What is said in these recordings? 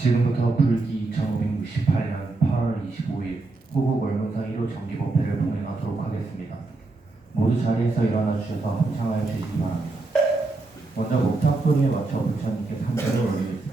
지금부터 불기 2568년 8월 25일 호국 월문사 1호 정기법회를 봉행하도록 하겠습니다. 모두 자리에서 일어나 주셔서 합창하여 주시기 바랍니다. 먼저 목탁 소리에 맞춰 부처님께 삼배를 올리겠습니다.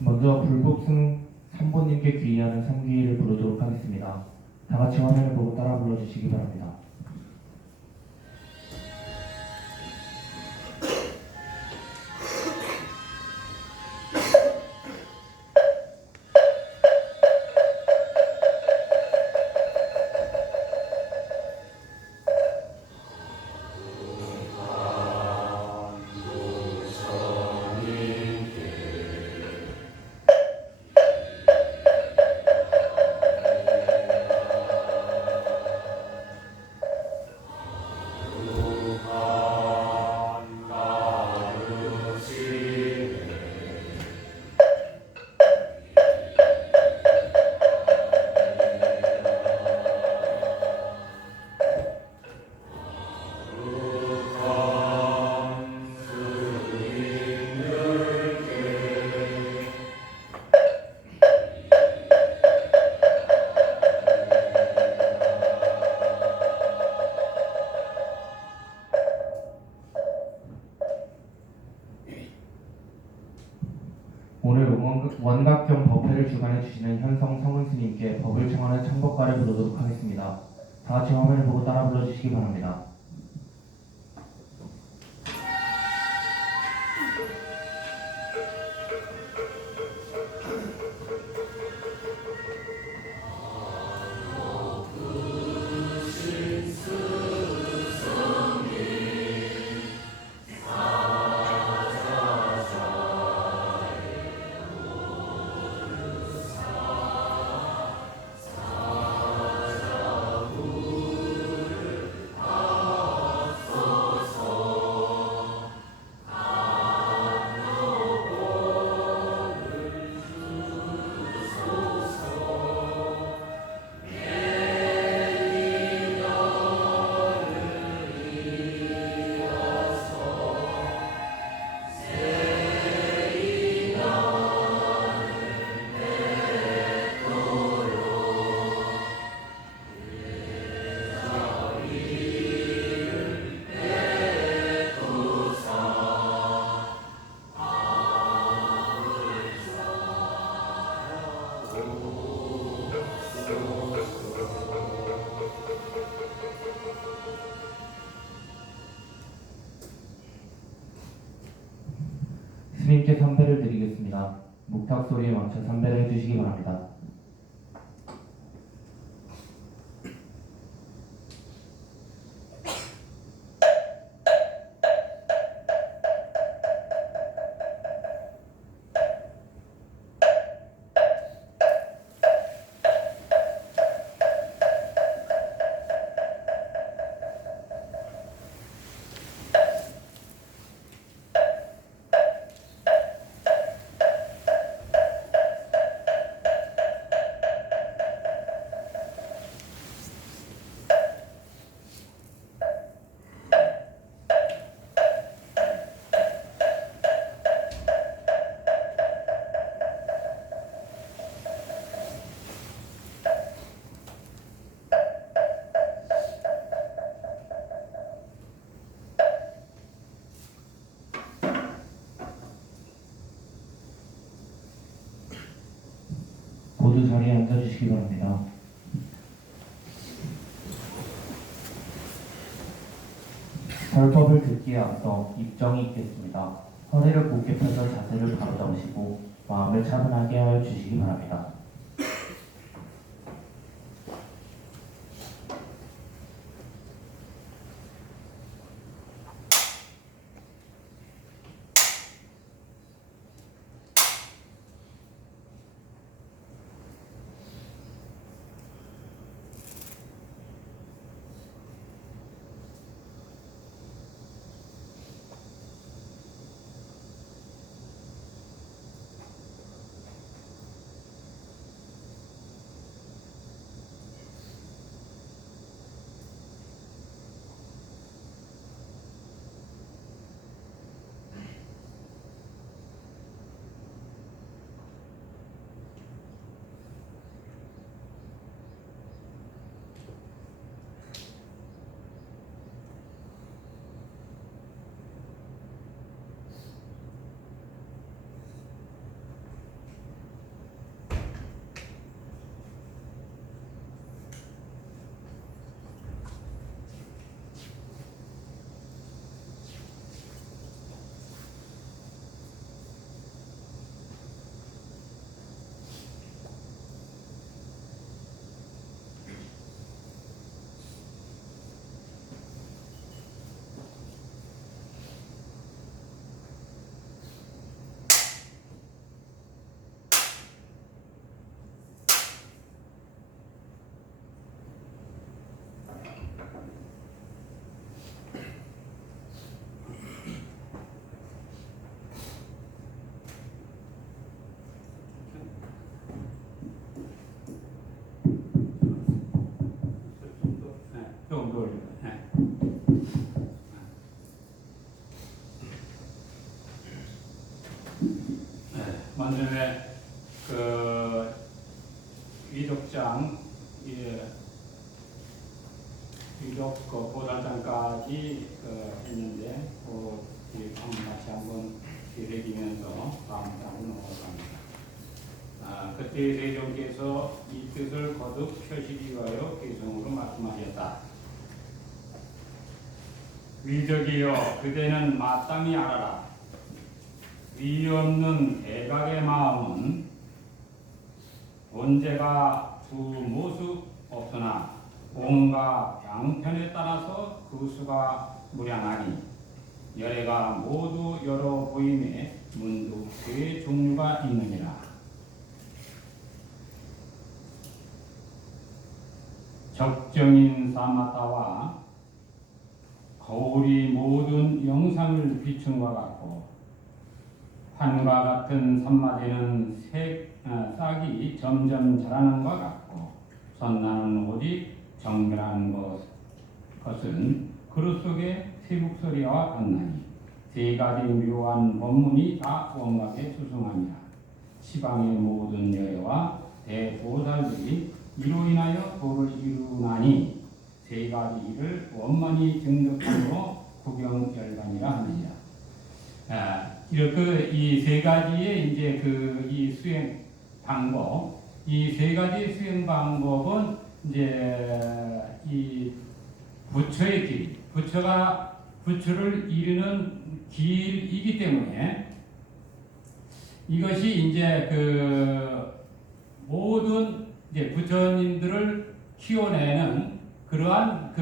먼저 불법승 삼보님께 귀의하는 삼귀를 부르도록 하겠습니다. 다 같이 화면을 보고 따라 불러주시기 바랍니다. 원각경 법회를 주관해 주시는 현성 성은스님께 법을 청하는 청법가를 부르도록 하겠습니다. 다 같이 화면을 보고 따라 불러주시기 바랍니다. 스님께 삼배를 드리겠습니다. 묵탁 소리에 맞춰 삼배를 해주시기 바랍니다. 모두 자리에 앉아주시기 바랍니다. 설법을 듣기에 앞서 입정이 있겠습니다. 허리를 곧게 펴서 자세를 바로 잡으시고 마음을 차분하게 하여 주시기 바랍니다. 만년에 그 위독장, 위독 그 보달장까지 했는데 다시 한번 기다리면서 다음 장으로 넘어갑니다. 그때 세종께서 이 뜻을 거듭 펴시기 위하여 개성으로 말씀하셨다. 위적이여 그대는 마땅히 알아라. 위 없는 대각의 마음은 본제가 두 모습 없으나 온과 양편에 따라서 그 수가 무량하니 열애가 모두 여러 보임에 문득 세 종류가 있느니라. 적정인 사마타와 거울이 모든 영상을 비춘 것 같고 환과 같은 산마디는 싹이 점점 자라는 것 같고 선나는 옷이 정결한 것은 그릇 속에 새목소리와 같나니 세 가지 묘한 법문이 다 원각에 수승하니라. 시방의 모든 여여와 대보살들이 이로 인하여 도를 이루나니 세 가지 일을 원만히 증득함으로 구경열반이라 하느니라. 이렇게 이 세 가지의 이제 이 수행 방법, 이 세 가지 수행 방법은 이제 이 부처의 길, 부처를 이루는 길이기 때문에 이것이 이제 모든 이제 부처님들을 키워내는 그러한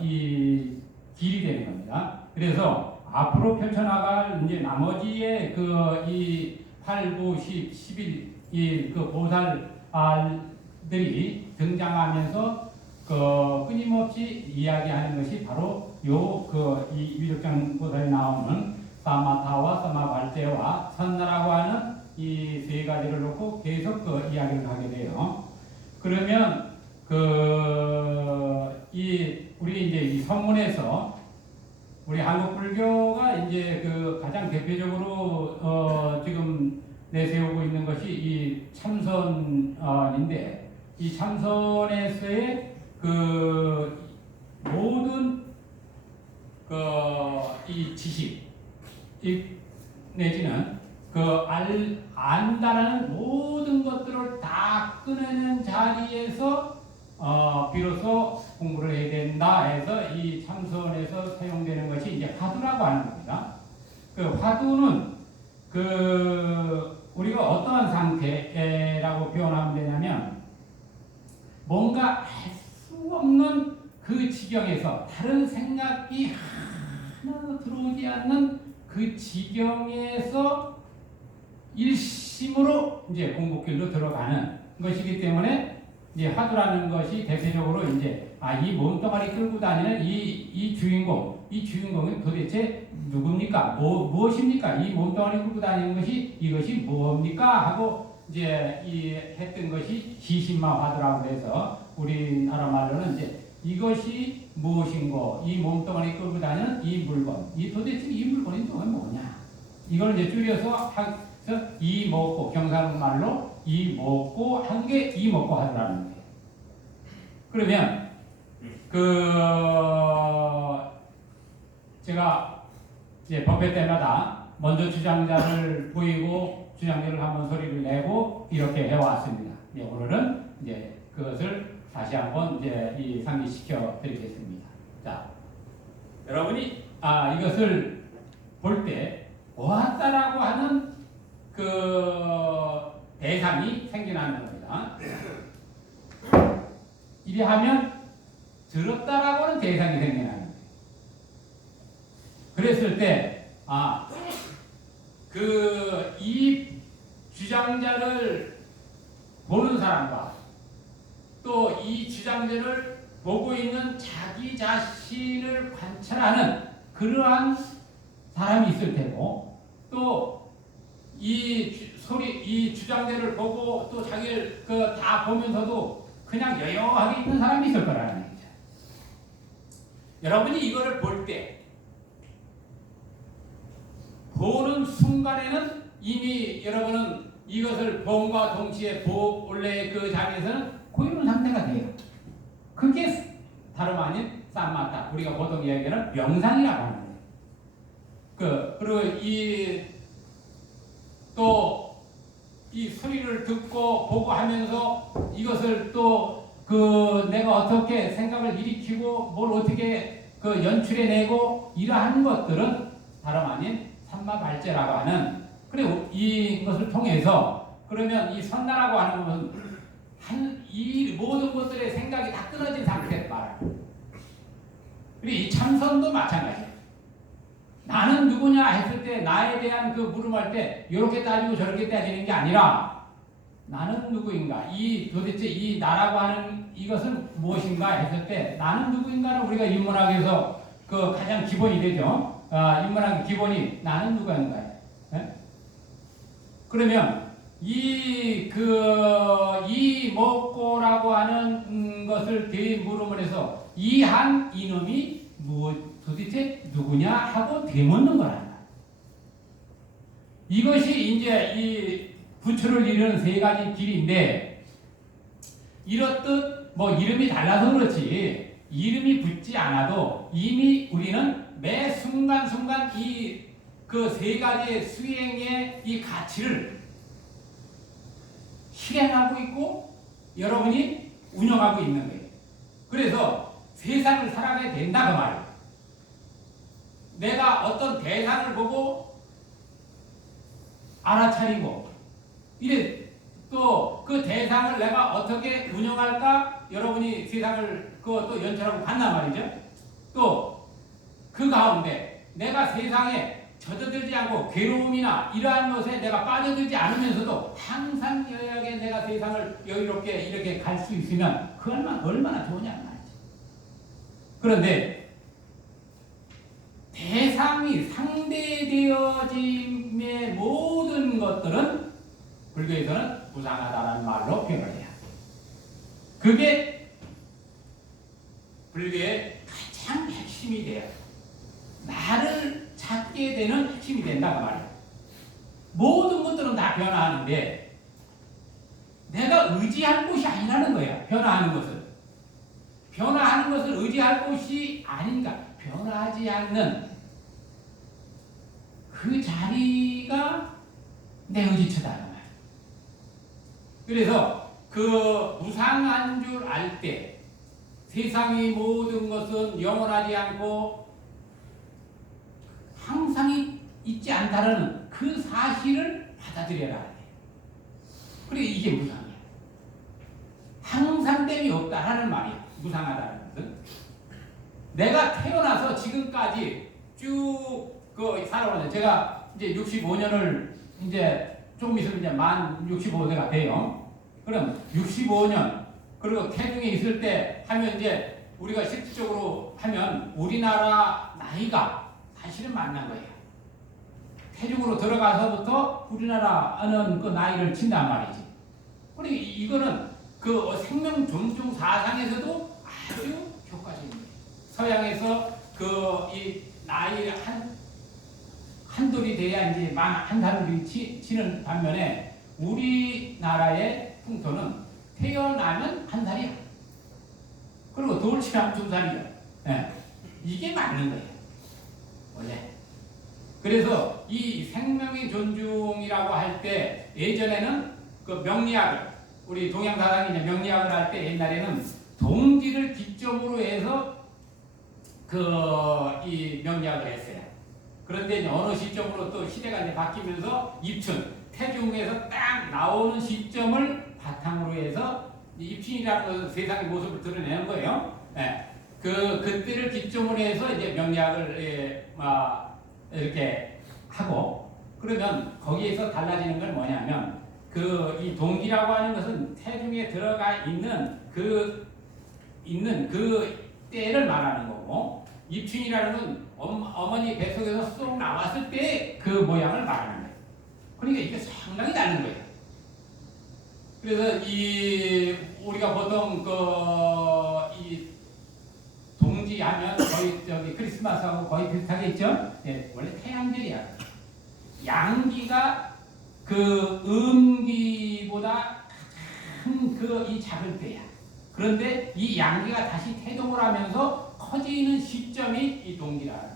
이 길이 되는 겁니다. 그래서 앞으로 펼쳐나갈 이제 나머지의 이 8, 9, 10, 11 이 보살들이 등장하면서 끊임없이 이야기하는 것이 바로 이 위적장 보살이 나오는 사마타와 사마발제와 산나라고 하는 이 세 가지를 놓고 계속 이야기를 하게 돼요. 그러면 우리 이제 이 성문에서 우리 한국 불교가 이제 가장 대표적으로 지금 내세우고 있는 것이 이 참선인데 이 참선에서의 모든 이 지식 내지는 안다라는 모든 것들을 다 꺼내는 자리에서 비로소 공부를 해야 된다 해서 이 참선에서 사용되는 것이 이제 화두라고 하는 겁니다. 화두는 우리가 어떠한 상태라고 표현하면 되냐면 뭔가 알 수 없는 그 지경에서 다른 생각이 하나도 들어오지 않는 그 지경에서 일심으로 이제 공부길로 들어가는 것이기 때문에 이제 화두라는 것이 대표적으로 이제 이 몸뚱아리 끌고 다니는 이 주인공은 도대체 누굽니까? 무엇입니까? 이 몸뚱아리 끌고 다니는 이것이 뭡니까? 하고 이제 했던 것이 시신마화두라고 해서 우리나라 말로는 이제 이것이 무엇인고 이 몸뚱아리 끌고 다니는 이 물건, 도대체 이 물건이 뭐냐? 이걸 이제 줄여서 이목고 경상도 말로 이목고 한 게 이목고 하더라는 거예요. 그러면 제가 이제 법회 때마다 먼저 주장자를 보이고 주장자를 한번 소리를 내고 이렇게 해왔습니다. 오늘은 이제 그것을 다시 한번 이제 상기시켜 드리겠습니다. 자, 여러분이 이것을 볼 때 보았다라고 하는 대상이 생겨나는 겁니다. 이리 하면 들었다라고 하는 대상이 생겨나는 거예요. 그랬을 때 이 주장자를 보는 사람과 또 이 주장자를 보고 있는 자기 자신을 관찰하는 그러한 사람이 있을 테고 또 이 주장자를 보고 또 자기를 다 보면서도 그냥 여여하게 있는 사람이 있을 거라는 얘기죠. 여러분이 이거를 볼 때 보는 순간에는 이미 여러분은 이것을 본과 동시에 원래 그 자리에서는 고유는 상태가 돼요. 그게 다름 아닌 쌈마타, 우리가 보통 이야기하는 명상이라고 하는 거예요. 그리고 또 이 소리를 듣고 보고 하면서 이것을 또 그 내가 어떻게 생각을 일으키고 뭘 어떻게 그 연출해내고 이러한 것들은 다름 아닌 삼마발제라고 하는, 그리고 이것을 통해서 그러면 이 선나라고 하는 것은 이 모든 것들의 생각이 다 끊어진 상태에서 말하고, 그리고 이 참선도 마찬가지예요. 나는 누구냐 했을 때 나에 대한 그 물음할 때 이렇게 따지고 저렇게 따지는 게 아니라 나는 누구인가, 이 도대체 이 나라고 하는 이것은 무엇인가 했을 때 나는 누구인가는 우리가 인문학에서 그 가장 기본이 되죠. 인문학 기본이 나는 누구인가요. 예? 그러면 이 먹고라고 하는 것을 대물음을 해서 이 한 이놈이 도대체 누구냐 하고 되묻는 거란다. 이것이 이제 이 부처를 이루는 세 가지 길인데, 이렇듯 뭐 이름이 달라서 그렇지 이름이 붙지 않아도 이미 우리는 매 순간순간 이 그 세 가지의 수행의 이 가치를 실행하고 있고 여러분이 운영하고 있는 거예요. 그래서 세상을 살아가야 된다 그 말이에요. 내가 어떤 대상을 보고 알아차리고 이래 또 그 대상을 내가 어떻게 운영할까 여러분이 세상을 그것도 연출하고 간단 말이죠. 또 그 가운데 내가 세상에 젖어들지 않고 괴로움이나 이러한 것에 내가 빠져들지 않으면서도 항상 여기에 내가 세상을 여유롭게 이렇게 갈 수 있으면 그 얼마나 좋으냐 말이죠. 그런데 대상이 상대되어짐의 모든 것들은 불교에서는 부상하다라는 말로 표현을 해요. 그게 불교의 가장 핵심이 돼요. 나를 찾게 되는 핵심이 된다고 말이에요. 모든 것들은 다 변화하는데 내가 의지할 곳이 아니라는 거예요. 변화하는 것을 의지할 곳이 아닌가. 변화하지 않는 그 자리가 내 의지처다는 말이에요. 그래서 그 무상한 줄 알 때 세상의 모든 것은 영원하지 않고 항상 있지 않다라는 그 사실을 받아들여라 해요. 그리고 이게 무상이에요. 항상됨이 없다라는 말이에요. 무상하다는 것은 내가 태어나서 지금까지 쭉 그 살아오는, 제가 이제 65년을 이제 조금 있으면 이제 만 65세가 돼요. 그럼 65년 그리고 태중에 있을 때 하면 이제 우리가 실질적으로 하면 우리나라 나이가 사실은 만난 거예요. 태중으로 들어가서부터 우리나라는 그 나이를 친단 말이지. 그리고 이거는 그 생명 존중 사상에서도 아주 효과적입니다. 서양에서 그 이 나이 한돌이 돼야 이제 한 살을 치는 반면에 우리나라의 풍토는 태어나면 한 살이야. 그리고 돌치면 2살이야. 예. 이게 맞는 거예요. 원래. 그래서 이 생명의 존중이라고 할 때 예전에는 그 명리학을, 우리 동양사상이 명리학을 할 때 옛날에는 동지를 기점으로 해서 이 명리학을 했어요. 그런데 이제 어느 시점으로 또 시대가 이제 바뀌면서 입춘, 태중에서 딱 나오는 시점을 바탕으로 해서 입춘이라는 것은 세상의 모습을 드러내는 거예요. 예. 그때를 기점으로 해서 이제 명리학을 이렇게 하고, 그러면 거기에서 달라지는 건 뭐냐면 이 동기라고 하는 것은 태중에 들어가 있는 그 때를 말하는 거고, 입춘이라는 건 어머니 뱃속에서 쏙 나왔을 때 그 모양을 말하는 거예요. 그러니까 이게 상당히 다른 거예요. 그래서 우리가 보통 이 동지하면 거의 크리스마스하고 거의 비슷하게 있죠. 네, 원래 태양절이야. 양기가 그 음기보다 가장 이 작을 때야. 그런데 이 양기가 다시 태동을 하면서 커지는 시점이 이 동기라는 거예요.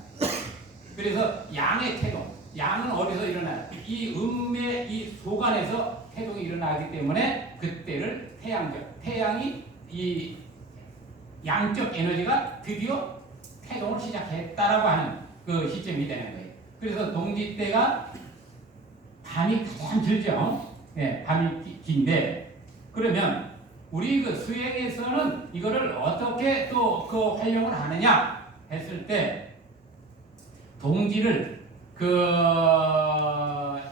그래서 양의 태동, 양은 어디서 일어나요? 이 음의 이 소관에서 태동이 일어나기 때문에 그때를 태양적, 태양이 이 양적 에너지가 드디어 태동을 시작했다라고 하는 그 시점이 되는 거예요. 그래서 동지 때가 밤이 가장 길죠. 예, 밤이 긴데 그러면 우리 그 수행에서는 이거를 어떻게 또 그 활용을 하느냐 했을 때 동지를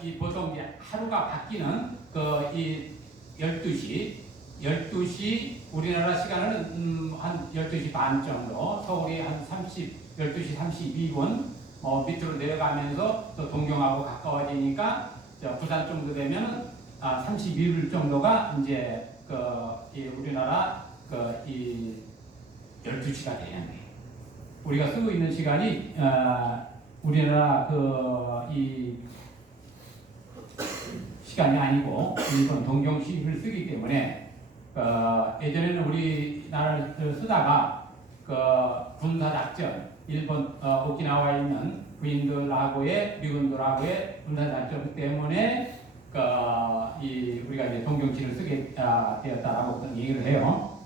이 보통 이제 하루가 바뀌는 이 12시 우리나라 시간은 한 12시 반 정도, 서울이 한 12시 32분 밑으로 내려가면서 또 동경하고 가까워지니까 부산 정도 되면 31분 정도가 이제 이 우리나라 이 12시가 되는 거예요. 우리가 쓰고 있는 시간이 우리나라 이 시간이 아니고 일본 동경시를 쓰기 때문에 예전에는 우리나라를 쓰다가 군사작전 일본 오키나와에 있는 부인들하고의 미군들하고의 군사작전 때문에 우리가 이제 동경시를 쓰게 되었다라고 어떤 얘기를 해요.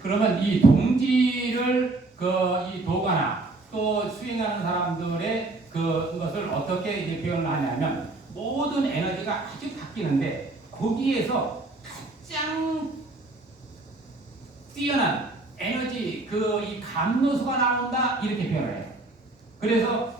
그러면 이 동지를 이 도가나 또 수행하는 사람들의 그것을 어떻게 이제 표현을 하냐면 모든 에너지가 아주 바뀌는데 거기에서 가장 뛰어난 에너지 이 감노수가 나온다 이렇게 표현을 해요. 그래서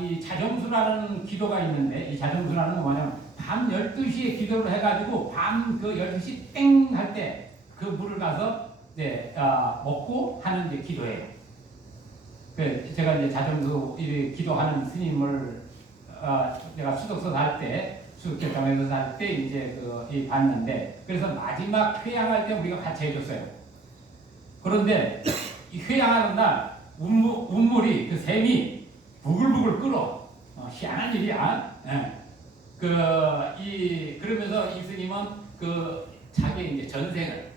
이 자정수라는 기도가 있는데 이 자정수라는 건 뭐냐면 밤 12시에 기도를 해가지고 밤 12시 땡 할 때 그 물을 가서 이제 먹고 하는 이제 기도예요. 제가 이제 자정수 기도하는 스님을 내가 수덕서 살 때 수덕교정에서 살 때 이제 봤는데 그래서 마지막 회양할 때 우리가 같이 해줬어요. 그런데 이 회양하는 날 운물이 샘이 부글부글 끓어. 희한한 일이야. 예. 그러면서 이 스님은 자기 이제 전생을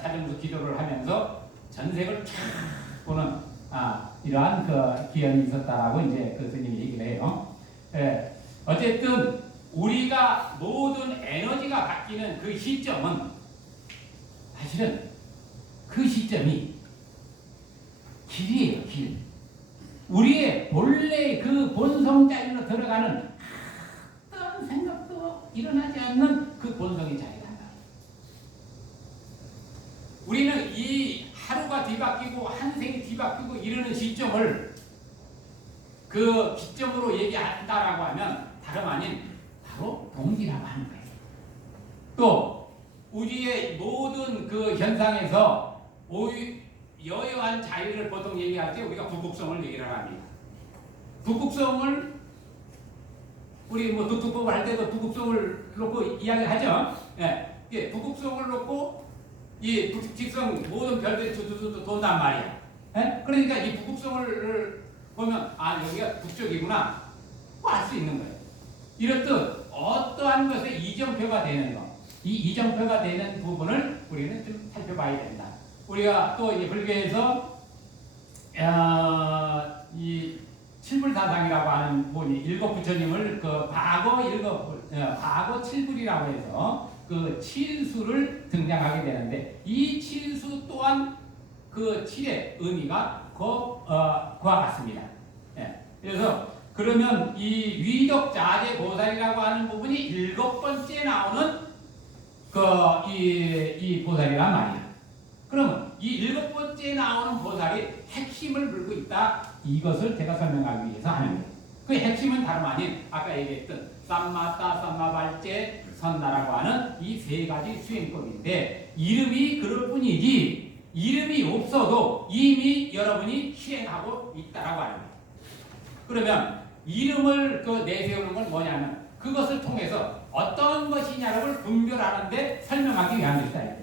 자정수 기도를 하면서 전생을 쫙 보는 이러한 기연이 있었다라고 이제 스님이 얘기를 해요. 예. 어쨌든 우리가 모든 에너지가 바뀌는 그 시점은 사실은 그 시점이 길이에요, 길. 우리의 본래 본성자리로 들어가는 어떤 생각도 일어나지 않는 그 본성의 자리가 한다. 우리는 이 하루가 뒤바뀌고 한 생이 뒤바뀌고 이러는 시점을 그 기점으로 얘기한다라고 하면 다름 아닌 바로 동지라고 하는 거예요. 또 우리의 모든 현상에서 여여한 자리를 보통 얘기할 때 우리가 북극성을 얘기를 합니다. 북극성을 우리 득특법을 할 때도 북극성을 놓고 이야기를 하죠. 예, 북극성을 놓고 이 북극성 모든 별들이 두두두 돈단 말이야. 예? 그러니까 이 북극성을 보면 여기가 북쪽이구나 알 수 있는 거예요. 이렇듯 어떠한 것에 이정표가 되는 것, 이 이정표가 되는 부분을 우리는 좀 살펴봐야 된다. 우리가 또 이 불교에서 이 칠불사상이라고 하는 분이 일곱 부처님을 과거 칠불이라고 해서 칠수를 등장하게 되는데 이 칠수 또한 칠의 의미가 그와 같습니다. 예. 그래서 그러면 이 위덕자재 보살이라고 하는 부분이 일곱 번째 나오는 이 보살이란 말이야. 그러면 이 일곱 번째 나오는 보살이 핵심을 물고 있다. 이것을 제가 설명하기 위해서 하는 거예요. 그 핵심은 다름 아닌 아까 얘기했던 쌈마따, 쌈마발제, 선나라고 하는 이 세 가지 수행법인데 이름이 그럴 뿐이지 이름이 없어도 이미 여러분이 실행하고 있다라고 하는 거예요. 그러면 이름을 내세우는 건 뭐냐면 그것을 통해서 어떤 것이냐를 분별하는데 설명하기 위한 것이다.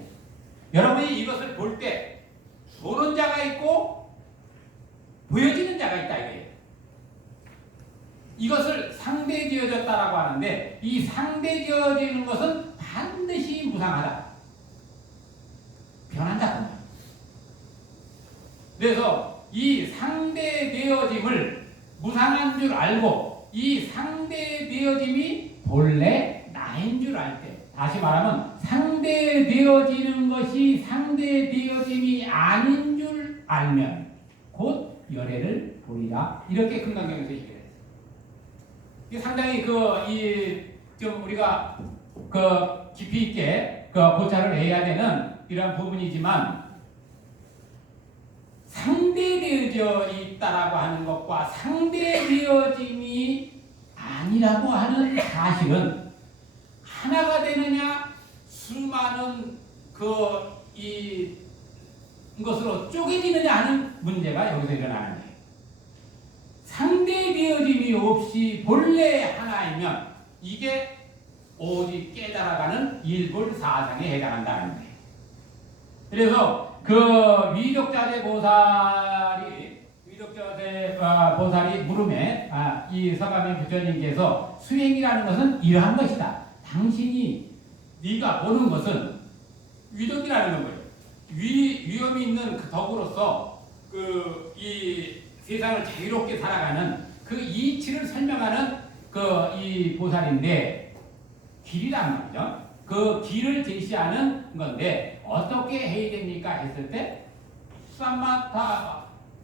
여러분이 이것을 볼 때 보는 자가 있고 보여지는 자가 있다 이거예요. 이것을 상대되어졌다라고 하는데 이 상대되어지는 것은 반드시 무상하다. 변한다. 그래서 이 상대되어짐을 무상한 줄 알고 이 상대되어짐이 본래 나인 줄 알 때, 다시 말하면 상대되어지는 것이 상대되어짐이 아닌 줄 알면 곧 열애를 보리라. 이렇게 금강경에서 얘기를 했어요. 이게 상당히 좀 우리가 깊이 있게 고찰을 해야 되는 이런 부분이지만, 상대되어져 있다라고 하는 것과 상대되어짐이 아니라고 하는 사실은 하나가 되느냐, 수많은 이것으로 쪼개지느냐 하는 문제가 여기서 일어나는 거예요. 상대되어짐이 없이 본래 하나이면 이게 오직 깨달아가는 일불사상에 해당한다는 거예요. 그래서 위덕자재 보살이 물음에 이 서가명 부처님께서 수행이라는 것은 이러한 것이다. 당신이 네가 보는 것은 위덕이라는 거예요. 위험이 있는 그 덕으로서 이 세상을 자유롭게 살아가는 그 이치를 설명하는 이 보살인데, 길이란 말이죠. 그 길을 제시하는 건데 어떻게 해야 됩니까 했을 때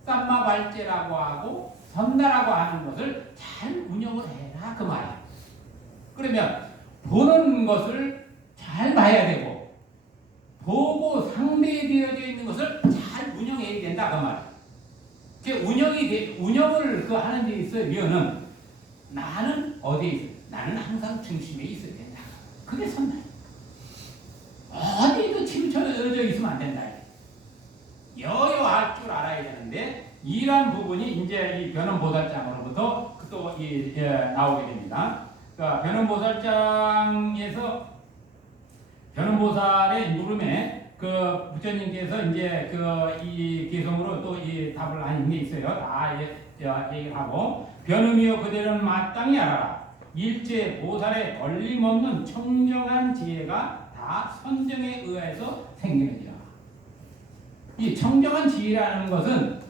쌈마발제라고 하고 선다라고 하는 것을 잘 운영을 해라 그 말이에요. 그러면 보는 것을 잘 봐야 되고, 보고 상대되어져 있는 것을 잘 운영해야 된다 그 말이에요. 운영을 하는 데 있어 이유는 나는 어디에 있어? 나는 항상 중심에 있어야 된다. 그게 선다. 어디에도 치우쳐져 있으면 안 된다. 여여할 줄 알아야 되는데, 이러한 부분이 이제 이 변원보살장으로부터 또 나오게 됩니다. 그러니까 변원보살장에서 변원보살의 물음에 부처님께서 이제 이 개성으로 또 이 답을 하는 게 있어요. 다 얘기하고, 변음이여 그대는 마땅히 알아라. 일체 보살의 걸림없는 청정한 지혜가 다 선정에 의해서 생기느니라. 이 청정한 지혜라는 것은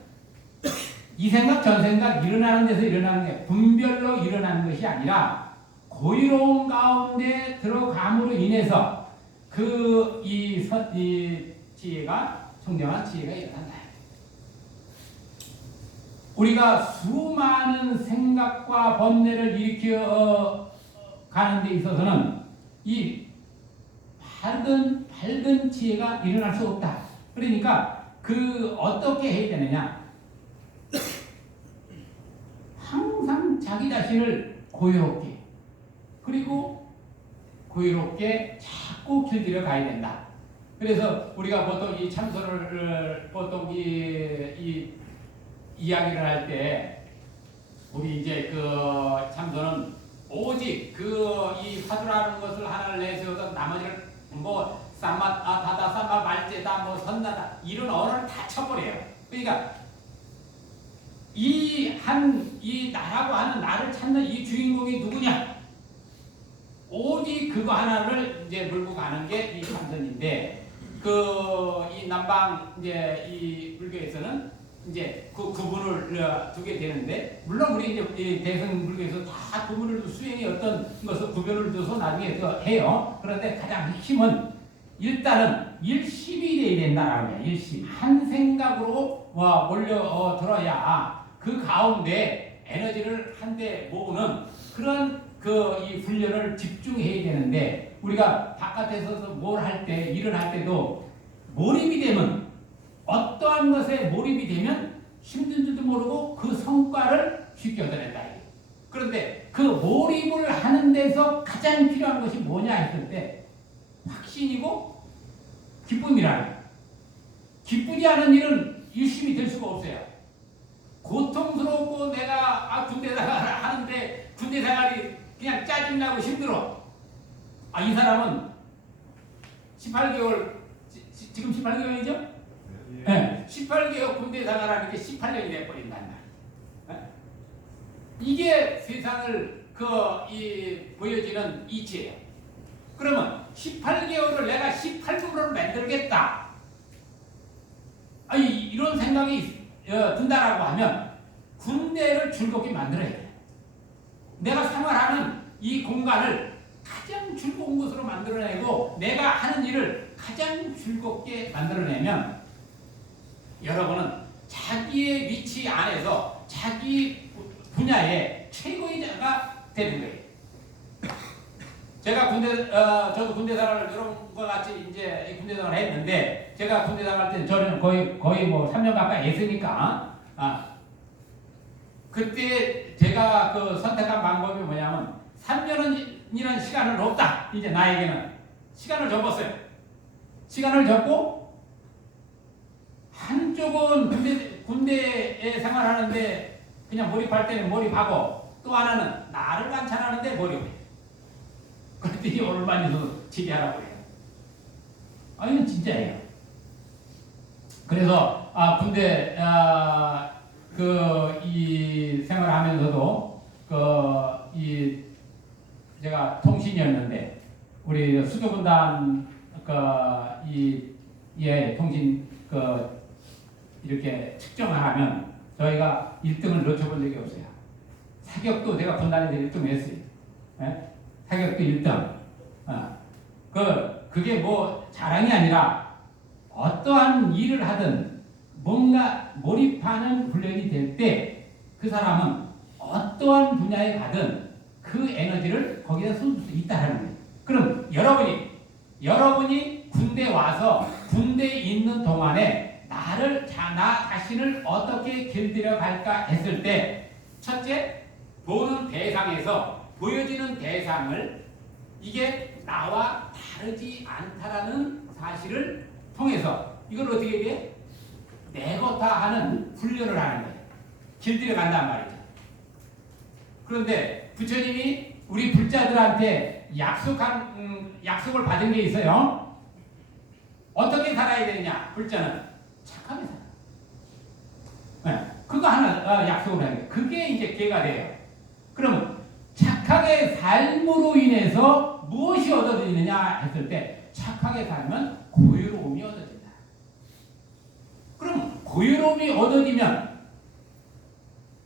이 생각 저 생각 일어나는 데서 일어나는 게 분별로 일어나는 것이 아니라 고의로운 가운데 들어감으로 인해서 이 지혜가, 청정한 지혜가 일어난다. 우리가 수많은 생각과 번뇌를 일으켜 가는 데 있어서는 이 밝은 지혜가 일어날 수 없다. 그러니까 어떻게 해야 되느냐? 항상 자기 자신을 고요롭게, 그리고 고요롭게 자꾸 길들여 가야 된다. 그래서 우리가 보통 이 참선을 보통 이 이야기를 할 때, 우리 이제 참선은 오직 이 화두라는 것을 하나를 내세워서 나머지를 다다 쌈마 말제다 선나다 이런 언어를 다 쳐버려요. 그러니까 이 나라고 하는 나를 찾는 이 주인공이 누구냐? 오직 그거 하나를 이제 물고 가는 게 이 참선인데, 이 남방 이제 이 불교에서는 이제 구분을 두게 되는데, 물론 우리 이제 대승 불교에서 다 구분을 수행의 어떤 것을 구별을 둬서 나중에 해요. 그런데 가장 핵심은 일단은 일심이 돼야 된다라는 거예요. 일심. 한 생각으로 몰려 들어야 그 가운데 에너지를 한데 모으는 그런 이 훈련을 집중해야 되는데, 우리가 바깥에서 뭘 할 때, 일을 할 때도 몰입이 되면, 어떠한 것에 몰입이 되면 힘든 줄도 모르고 그 성과를 쉽게 얻어낸다. 그런데 그 몰입을 하는 데서 가장 필요한 것이 뭐냐 했을 때 확신이고 기쁨이라는. 기쁘지 않은 일은 일심이 될 수가 없어요. 고통스럽고 내가 군대 생활을 하는데 군대 생활이 그냥 짜증나고 힘들어. 이 사람은 18개월, 지금 18개월이죠? 네. 18개월 군대 생활하는 게 18년이 돼버린단 말이에요. 이게 세상을 보여지는 이치예요. 그러면 18개월을 내가 18분으로 만들겠다. 이런 생각이 든다라고 하면 군대를 즐겁게 만들어야 돼. 내가 생활하는 이 공간을 가장 즐거운 곳으로 만들어내고 내가 하는 일을 가장 즐겁게 만들어내면 여러분은 자기의 위치 안에서 자기 분야의 최고의 자가 되는 거예요. 제가 저도 군대 생활을 여러분과 같이 이제 군대 생활을 했는데, 제가 군대 생활할 때 저는 거의 뭐 3년 가까이 했으니까, 그때 제가 그 선택한 방법이 뭐냐면, 3년이라는 시간은 없다. 이제 나에게는 시간을 접었어요. 시간을 접고, 한쪽은 군대에 생활하는데 그냥 몰입할 때는 몰입하고, 또 하나는 나를 관찰하는데 몰입해. 그랬더니 오늘만이도 지배하라고 해요. 이건 진짜예요. 그래서 군대 이 생활하면서도 제가 통신이었는데 우리 수교분단 통신 이렇게 측정을 하면 저희가 1등을 놓쳐본 적이 없어요. 사격도 내가 분단에서 1등 했어요. 네? 사격도 1등. 그게 뭐 자랑이 아니라 어떠한 일을 하든 뭔가 몰입하는 훈련이 될 때 그 사람은 어떠한 분야에 가든 그 에너지를 거기다 쏟을 수 있다는 거예요. 그럼 여러분이 군대 와서 군대에 있는 동안에 나 자신을 어떻게 길들여 갈까 했을 때, 첫째, 보는 대상에서 보여지는 대상을 이게 나와 다르지 않다라는 사실을 통해서 이걸 어떻게 돼? 내거타 하는 훈련을 하는 거예요. 길들여 간단 말이죠. 그런데 부처님이 우리 불자들한테 약속을 받은 게 있어요. 어떻게 살아야 되느냐? 불자는 착하게 살아. 네, 그거 하나 약속을 하는 거예요. 그게 이제 계가 돼요. 그러면 착하게 삶으로 인해서 무엇이 얻어지느냐 했을 때, 착하게 살면 고유로움이 얻어진다. 그럼 고유로움이 얻어지면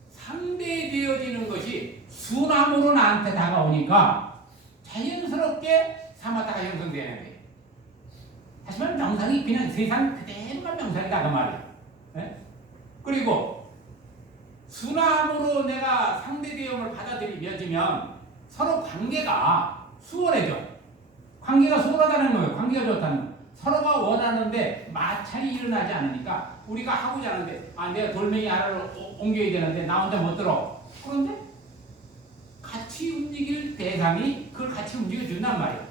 상대되어지는 것이 순함으로 나한테 다가오니까 자연스럽게 사마타가 형성되는 거예요. 하지만 명상이 그냥 세상 그대로만 명상이다 그 말이에요. 네? 그리고 순함으로 내가 상대대응을 받아들여지면 서로 관계가 수월해져. 관계가 수월하다는 거예요. 관계가 좋다는 거예요. 서로가 원하는데 마찰이 일어나지 않으니까, 우리가 하고자 하는데 내가 돌멩이 하나를 옮겨야 되는데 나 혼자 못 들어. 그런데 같이 움직일 대상이 그걸 같이 움직여준단 말이에요.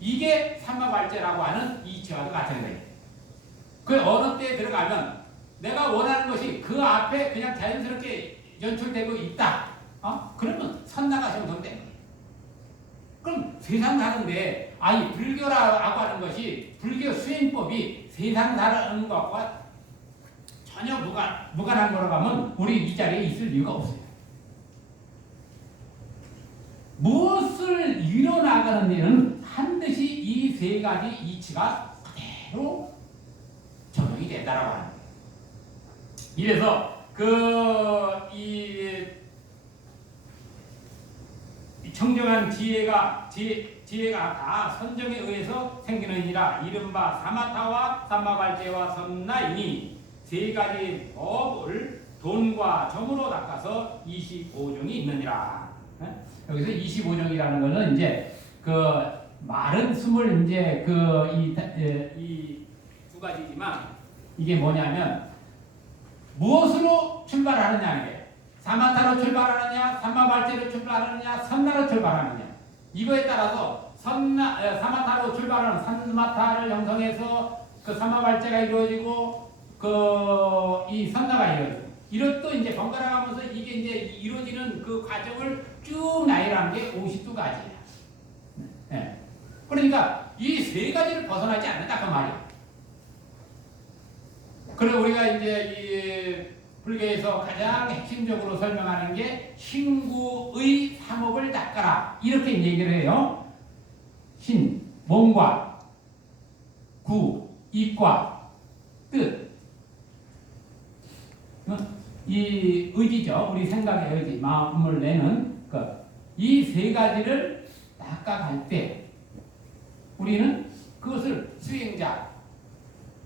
이게 삼마발제라고 하는 이치와도 같은 거예요. 그 어느 때에 들어가면 내가 원하는 것이 그 앞에 그냥 자연스럽게 연출되고 있다. 그러면 선나가 형성된 거예요. 그럼 세상 사는데 불교라고 하는 것이, 불교 수행법이 세상 사는 것과 전혀 무관한 거라고 하면 우리 이 자리에 있을 이유가 없어요. 무엇을 이뤄나가는 일은 반드시 이 세 가지 이치가 그대로 적용이 된다라고 하는 거예요. 이래서 청정한 지혜가 다 선정에 의해서 생기느니라. 이른바 사마타와 삼마발제와 선나이니 세 가지 법을 돈과 정으로 닦아서 25종이 있느니라. 여기서 25종이라는 것은 이제 말은 스물 이제 이 두 가지지만, 이게 뭐냐면 무엇으로 출발하느냐는 게, 사마타로 출발하느냐, 삼마발제로 출발하느냐, 선나로 출발하느냐. 이거에 따라서 사마타로 출발하는 삼마타를 형성해서 그 삼마발제가 이루어지고 이 선나가 이루어지고, 이것도 이제 번갈아 가면서 이게 이제 이루어지는 그 과정을 쭉 나열한 게 52가지예요. 네. 그러니까 이 세 가지를 벗어나지 않는다 그 말이에요. 그리고 우리가 이제 이 불교에서 가장 핵심적으로 설명하는 게 신구의 삼업을 닦아라, 이렇게 얘기를 해요. 신, 몸과 구, 입과 뜻. 이 의지죠. 우리 생각의 의지, 마음을 내는 이 세 가지를 낚아갈 때 우리는 그것을 수행자,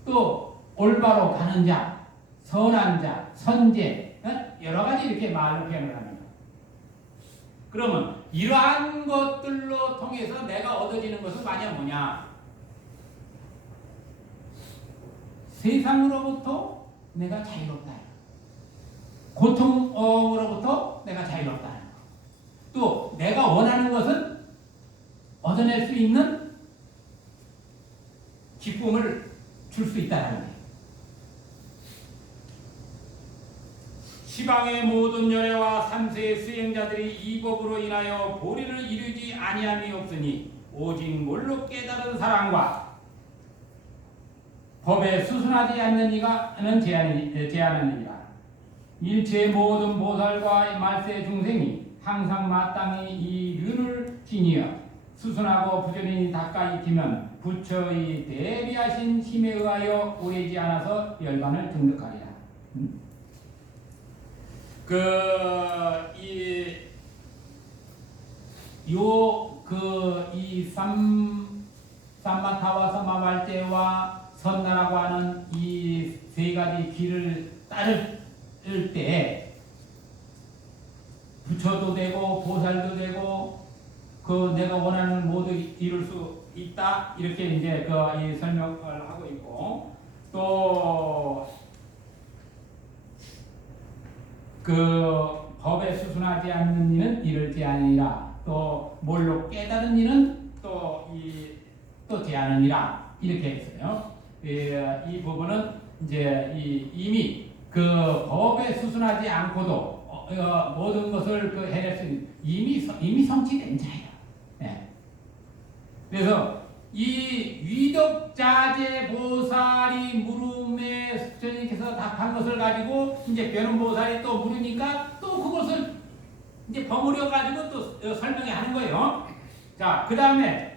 또 올바로 가는 자, 선한 자, 선제, 여러 가지 이렇게 말로 표현을 합니다. 그러면 이러한 것들로 통해서 내가 얻어지는 것은 만약 뭐냐? 세상으로부터 내가 자유롭다. 고통으로부터 내가 자유롭다. 또 내가 원하는 것은 얻어낼 수 있는 기쁨을 줄 수 있다는 거예요. 시방의 모든 연애와 삼세의 수행자들이 이 법으로 인하여 보리를 이루지 아니함이 없으니 오직 몰로 깨달은 사랑과 법에 수순하지 않는 이가는 제하느니라. 일체의 모든 보살과 말세 중생이 항상 마땅히 이 륜을 지니어 수순하고 부전히 닦아 익히면 부처의 대비하신 힘에 의하여 오래지 않아서 열반을 등록하리라. 이 삼마타와 삼마말제와 선나라고 하는 이 세 가지 길을 따를 때 부처도 되고 보살도 되고 내가 원하는 모두 이룰 수 있다 이렇게 이제 이 설명을 하고 있고 또 법에 수순하지 않는 이는 이를지 아니라 또 뭘로 깨달은 이는 또 제하느니라 이렇게 했어요. 이 부분은 이제 이미 법에 수순하지 않고도 모든 것을 해낼 수 있는 이미 성취된 자예요. 네. 그래서 이 위덕자재 보살이 물음에 스님께서 답한 것을 가지고 이제 변음 보살이 또 물으니까 또 그것을 이제 버무려 가지고 또 설명해 하는 거예요. 자, 그 다음에